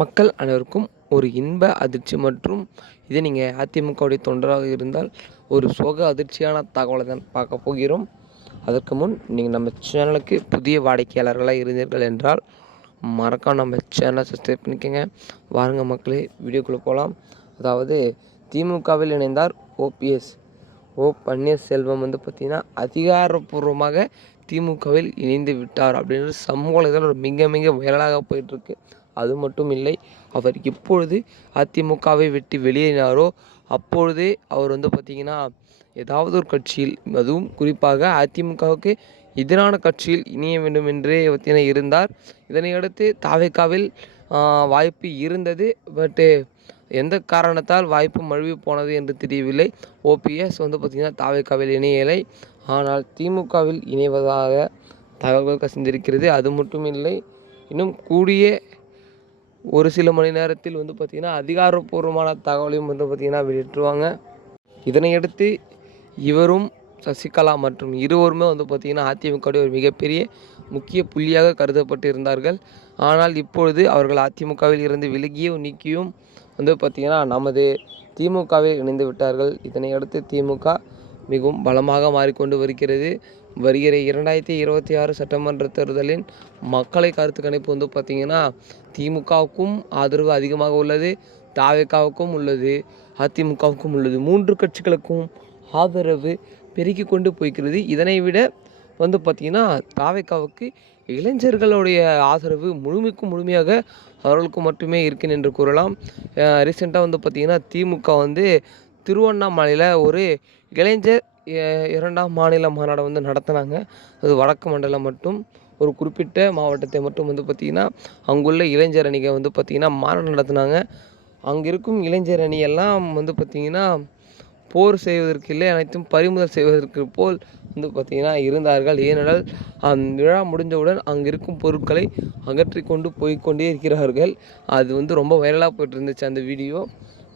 மக்கள் அனைவருக்கும் ஒரு இன்ப அதிர்ச்சி மற்றும் இதே நீங்கள் அதிமுகவுடைய தொண்டராக இருந்தால் ஒரு சோக அதிர்ச்சியான தகவலை தான் பார்க்க போகிறோம். அதற்கு முன் நீங்கள் நம்ம சேனலுக்கு புதிய வாடிக்கையாளர்களாக இருந்தீர்கள் என்றால் மறக்காம நம்ம சேனலை சப்ஸ்கிரைப் பண்ணிக்கோங்க. வாருங்க மக்களே வீடியோக்குள்ளே போகலாம் அதாவது திமுகவில் இணைந்தார் ஓபிஎஸ் ஓ பன்னீர்செல்வம் வந்து பார்த்திங்கன்னா அதிகாரப்பூர்வமாக திமுகவில் இணைந்து விட்டார் அப்படின்றது சமூக ஒரு மிக மிக வைரலாக போயிட்டுருக்கு அது மட்டும் இல்லை அவர் எப்பொழுது அதிமுகவை விட்டு வெளியேறினாரோ அப்பொழுதே அவர் வந்து பார்த்திங்கன்னா ஏதாவது ஒரு கட்சியில் அதுவும் குறிப்பாக அதிமுகவுக்கு எதிரான கட்சியில் இணைய வேண்டும் என்றே பார்த்திங்கன்னா இருந்தார். இதனையடுத்து தாவேக்காவில் வாய்ப்பு இருந்தது. பட்டு எந்த காரணத்தால் வாய்ப்பு மழுவி போனது என்று தெரியவில்லை. ஓபிஎஸ் வந்து பார்த்திங்கன்னா தாவேக்காவில் இணையலை. ஆனால் திமுகவில் இணைவதாக தகவல்கள் கசிந்திருக்கிறது. அது மட்டும் இல்லை இன்னும் கூடிய ஒரு சில மணி நேரத்தில் வந்து பார்த்திங்கன்னா அதிகாரப்பூர்வமான தகவலையும் வந்து பார்த்திங்கன்னா வெளியிட்டுருவாங்க. இதனையடுத்து இவரும் சசிகலா மற்றும் இருவருமே வந்து பார்த்திங்கன்னா அதிமுகவுடைய ஒரு மிகப்பெரிய முக்கிய புள்ளியாக கருதப்பட்டு இருந்தார்கள் ஆனால் இப்பொழுது அவர்கள் அதிமுகவில் இருந்து விலகியும் நீக்கியும் வந்து பார்த்திங்கன்னா நமது திமுகவில் இணைந்து விட்டார்கள். இதனையடுத்து திமுக மிகவும் பலமாக மாறிக்கொண்டு வருகிறது. வருகிற இரண்டாயிரத்தி இருபத்தி ஆறு சட்டமன்ற தேர்தலின் மக்களை கருத்து கணிப்பு வந்து பார்த்திங்கன்னா திமுகவுக்கும் ஆதரவு அதிகமாக உள்ளது. தாவேக்காவுக்கும் உள்ளது. அதிமுகவுக்கும் உள்ளது. மூன்று கட்சிகளுக்கும் ஆதரவு பெருகி கொண்டு போய்க்கிறது. இதனை விட வந்து பார்த்திங்கன்னா தாவேக்காவுக்கு இளைஞர்களுடைய ஆதரவு முழுமைக்கும் முழுமையாக அவர்களுக்கு மட்டுமே இருக்குன்னு என்று கூறலாம். ரீசெண்டாக வந்து பார்த்திங்கன்னா திமுக வந்து திருவண்ணாமலையில் ஒரு இளைஞர் இரண்டாம் மாநில மாநாடு வந்து நடத்தினாங்க. அது வடக்கு மண்டலம் மட்டும் ஒரு குறிப்பிட்ட மாவட்டத்தை மட்டும் வந்து பார்த்திங்கன்னா அங்குள்ள இளைஞர் அணிகள் வந்து பார்த்திங்கன்னா மாநாடு நடத்தினாங்க. அங்கே இருக்கும் இளைஞர் அணியெல்லாம் வந்து பார்த்திங்கன்னா போர் செய்வதற்கு இல்லை அனைத்தும் பறிமுதல் செய்வதற்கு போல் வந்து பார்த்திங்கன்னா இருந்தார்கள். ஏனென்றால் அந்த விழா முடிஞ்சவுடன் அங்கே இருக்கும் பொருட்களை அகற்றி கொண்டு போய்கொண்டே இருக்கிறார்கள். அது வந்து ரொம்ப வைரலாக போயிட்டு இருந்துச்சு அந்த வீடியோ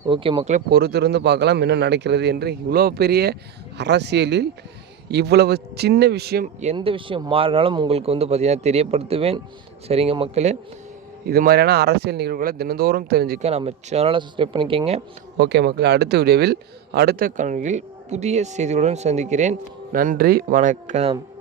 ஓகே மக்களே பொறுத்திருந்து பார்க்கலாம் என்ன நடக்கிறது என்று. இவ்வளோ பெரிய அரசியலில் இவ்வளவு சின்ன விஷயம் எந்த விஷயம் மாறினாலும் உங்களுக்கு வந்து பார்த்திங்கன்னா தெரியப்படுத்துவேன். சரிங்க மக்களே இது மாதிரியான அரசியல் நிகழ்வுகளை தினந்தோறும் தெரிஞ்சுக்க நம்ம சேனலை சப்ஸ்கிரைப் பண்ணிக்கோங்க. ஓகே மக்களே அடுத்த வீடியோவில் அடுத்த கல்வியில் புதிய செய்திகளுடன் சந்திக்கிறேன். நன்றி வணக்கம்.